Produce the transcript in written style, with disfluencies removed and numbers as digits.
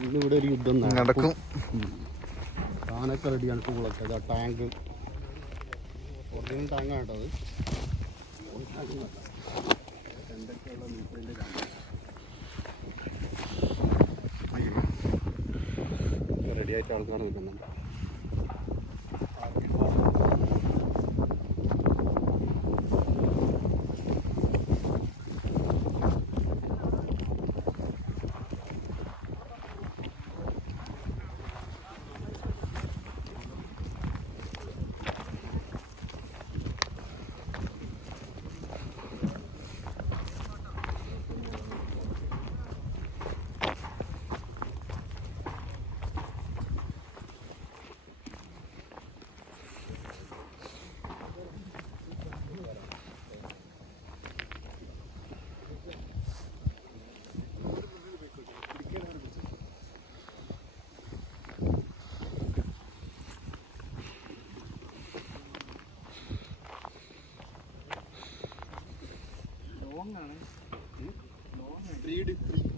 ഇന്നിവിടെ ഒരു യുദ്ധം നടക്കും. സാധനമൊക്കെ റെഡിയാണ്. ടൂളൊക്കെ ഇതാ ടാങ്ക്, ഒറിജിനൽ ടാങ്കാണ് കേട്ടോ അത്. എന്തൊക്കെയുള്ള മീറ്ററിൻ്റെ റെഡിയായിട്ട് ആൾക്കാർ നിൽക്കുന്നുണ്ട്. ലോങ്ങാണ് 3D